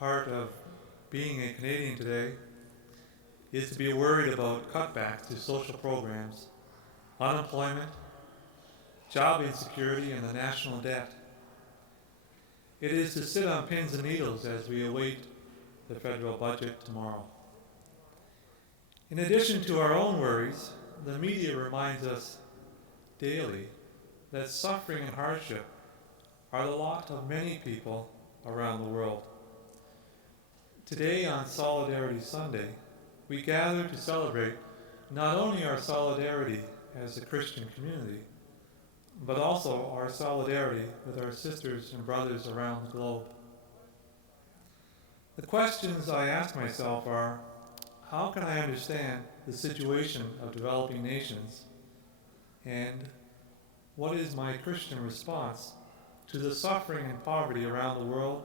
part of being a Canadian today is to be worried about cutbacks to social programs, unemployment, job insecurity, and the national debt. It is to sit on pins and needles as we await the federal budget tomorrow. In addition to our own worries, the media reminds us daily that suffering and hardship are the lot of many people around the world. Today on Solidarity Sunday, we gather to celebrate not only our solidarity as a Christian community, but also our solidarity with our sisters and brothers around the globe. The questions I ask myself are, how can I understand the situation of developing nations, and what is my Christian response to the suffering and poverty around the world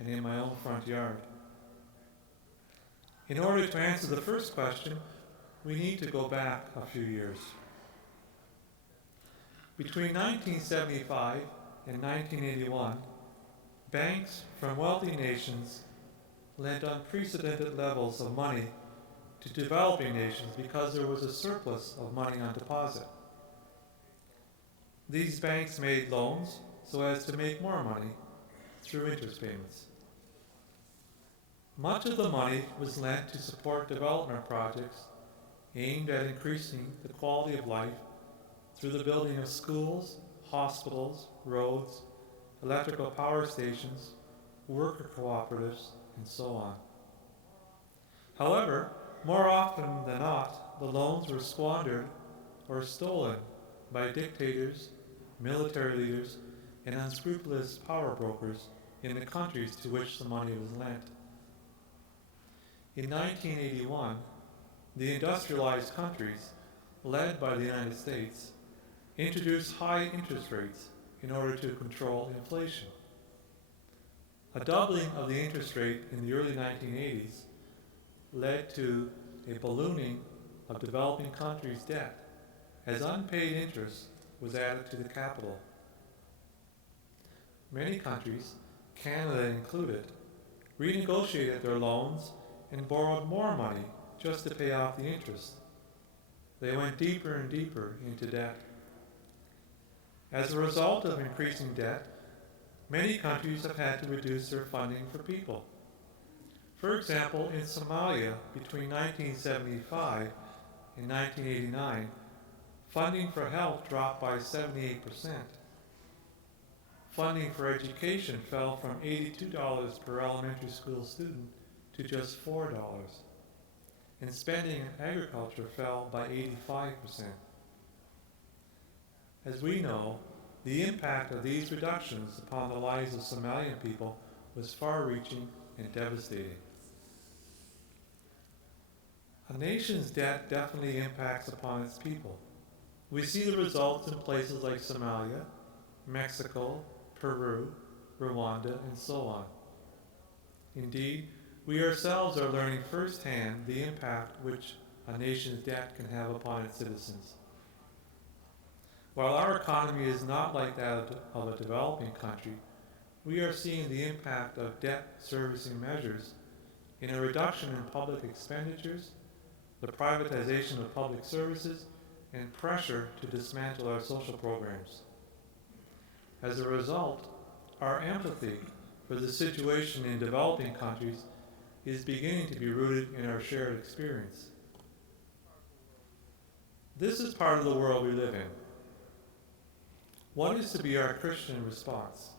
and in my own front yard? In order to answer the first question, we need to go back a few years. Between 1975 and 1981, banks from wealthy nations lent unprecedented levels of money to developing nations because there was a surplus of money on deposit. These banks made loans so as to make more money through interest payments. Much of the money was lent to support development projects aimed at increasing the quality of life through the building of schools, hospitals, roads, electrical power stations, worker cooperatives, and so on. However, more often than not, the loans were squandered or stolen by dictators, military leaders, and unscrupulous power brokers in the countries to which the money was lent. In 1981, the industrialized countries, led by the United States, introduced high interest rates in order to control inflation. A doubling of the interest rate in the early 1980s led to a ballooning of developing countries' debt as unpaid interest was added to the capital. Many countries, Canada included, renegotiated their loans and borrowed more money just to pay off the interest. They went deeper and deeper into debt. As a result of increasing debt, many countries have had to reduce their funding for people. For example, in Somalia, between 1975 and 1989, funding for health dropped by 78%. Funding for education fell from $82 per elementary school student to just $4, and spending in agriculture fell by 85%. As we know, the impact of these reductions upon the lives of Somalian people was far-reaching and devastating. A nation's debt definitely impacts upon its people. We see the results in places like Somalia, Mexico, Peru, Rwanda, and so on. Indeed, we ourselves are learning firsthand the impact which a nation's debt can have upon its citizens. While our economy is not like that of a developing country, we are seeing the impact of debt servicing measures in a reduction in public expenditures, the privatization of public services, and pressure to dismantle our social programs. As a result, our empathy for the situation in developing countries is beginning to be rooted in our shared experience. This is part of the world we live in. What is to be our Christian response?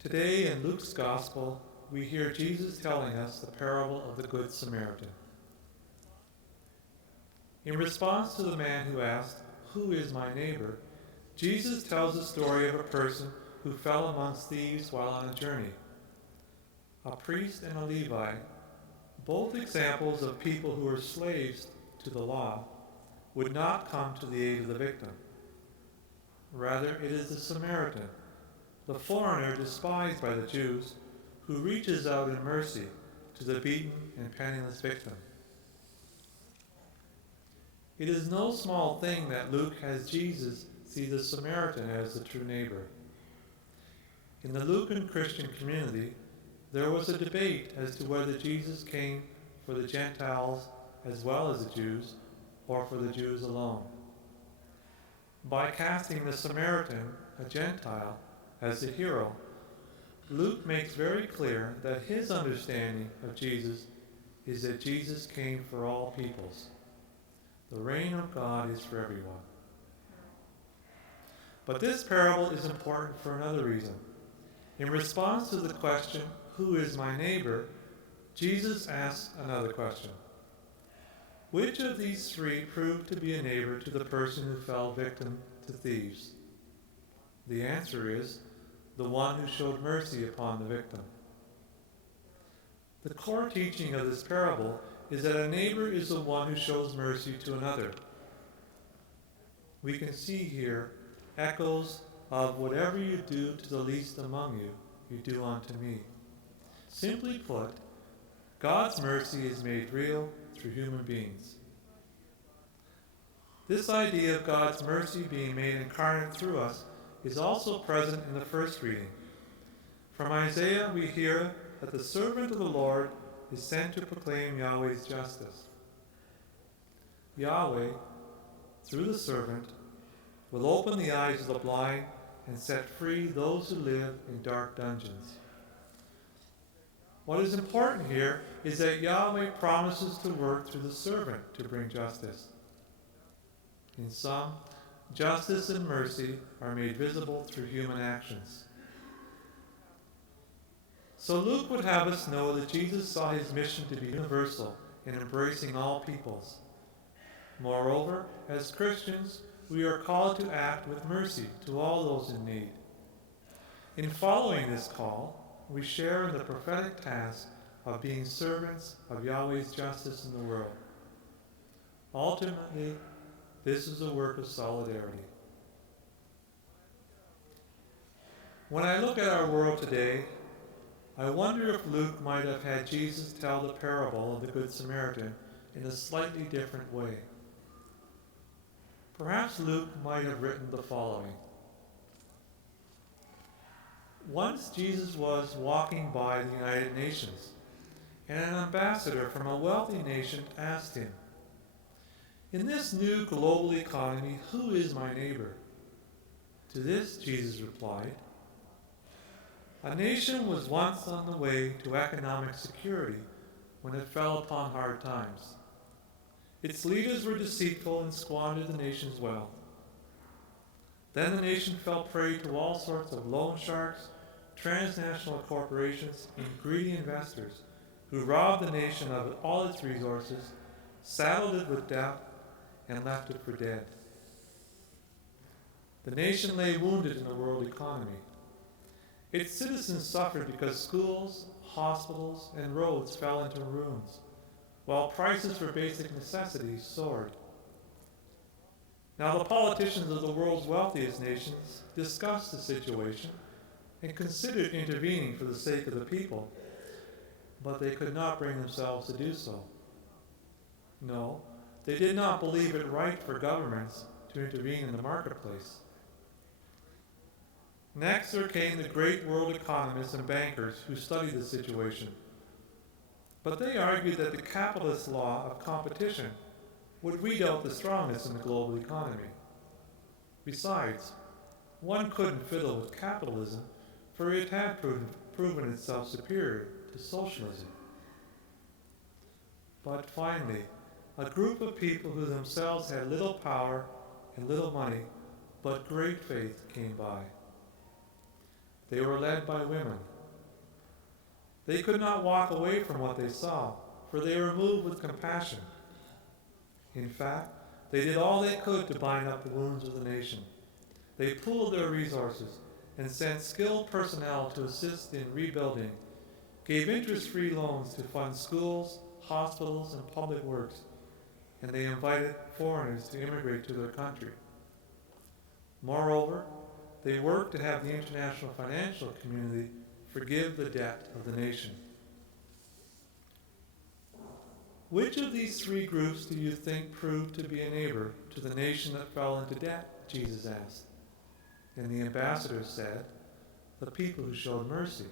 Today in Luke's Gospel, we hear Jesus telling us the parable of the Good Samaritan. In response to the man who asked, "Who is my neighbor?" Jesus tells the story of a person who fell amongst thieves while on a journey. A priest and a Levite, both examples of people who were slaves to the law, would not come to the aid of the victim. Rather, it is the Samaritan, the foreigner despised by the Jews, who reaches out in mercy to the beaten and penniless victim. It is no small thing that Luke has Jesus see the Samaritan as the true neighbor. In the Lucan Christian community, There was a debate as to whether Jesus came for the Gentiles as well as the Jews, or for the Jews alone. By casting the Samaritan, a Gentile, as the hero, Luke makes very clear that his understanding of Jesus is that Jesus came for all peoples. The reign of God is for everyone. But this parable is important for another reason. In response to the question, "Who is my neighbor?" Jesus asks another question. Which of these three proved to be a neighbor to the person who fell victim to thieves? The answer is the one who showed mercy upon the victim. The core teaching of this parable is that a neighbor is the one who shows mercy to another. We can see here echoes of whatever you do to the least among you, you do unto me. Simply put, God's mercy is made real through human beings. This idea of God's mercy being made incarnate through us is also present in the first reading. From Isaiah we hear that the servant of the Lord is sent to proclaim Yahweh's justice. Yahweh, through the servant, will open the eyes of the blind and set free those who live in dark dungeons. What is important here is that Yahweh promises to work through the servant to bring justice. In sum, justice and mercy are made visible through human actions. So Luke would have us know that Jesus saw his mission to be universal in embracing all peoples. Moreover, as Christians, we are called to act with mercy to all those in need. In following this call, we share in the prophetic task of being servants of Yahweh's justice in the world. Ultimately, this is a work of solidarity. When I look at our world today, I wonder if Luke might have had Jesus tell the parable of the Good Samaritan in a slightly different way. Perhaps Luke might have written the following. Once Jesus was walking by the United Nations, and an ambassador from a wealthy nation asked him, "In this new global economy, who is my neighbor?" To this, Jesus replied, "A nation was once on the way to economic security when it fell upon hard times. Its leaders were deceitful and squandered the nation's wealth. Then the nation fell prey to all sorts of loan sharks, transnational corporations, and greedy investors who robbed the nation of all its resources, saddled it with debt, and left it for dead. The nation lay wounded in the world economy. Its citizens suffered because schools, hospitals, and roads fell into ruins, while prices for basic necessities soared. Now the politicians of the world's wealthiest nations discussed the situation and considered intervening for the sake of the people, but they could not bring themselves to do so. No, they did not believe it right for governments to intervene in the marketplace. Next, there came the great world economists and bankers who studied the situation. But they argued that the capitalist law of competition would weed out the strongest in the global economy. Besides, one couldn't fiddle with capitalism, for it had proven itself superior to socialism. But finally, a group of people who themselves had little power and little money, but great faith, came by. They were led by women. They could not walk away from what they saw, for they were moved with compassion. In fact, they did all they could to bind up the wounds of the nation. They pooled their resources and sent skilled personnel to assist in rebuilding, gave interest-free loans to fund schools, hospitals, and public works, and they invited foreigners to immigrate to their country. Moreover, they worked to have the international financial community forgive the debt of the nation. Which of these three groups do you think proved to be a neighbor to the nation that fell into debt? Jesus asked. And the ambassador said, the people who showed mercy.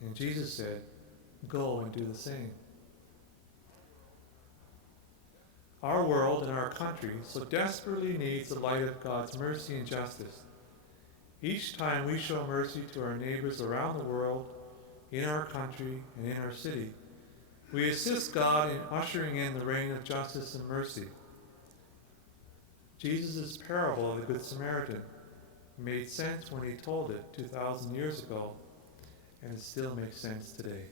And Jesus said, "Go and do the same." Our world and our country so desperately needs the light of God's mercy and justice. Each time we show mercy to our neighbors around the world, in our country, and in our city, we assist God in ushering in the reign of justice and mercy. Jesus' parable of the Good Samaritan made sense when he told it 2,000 years ago, and it still makes sense today.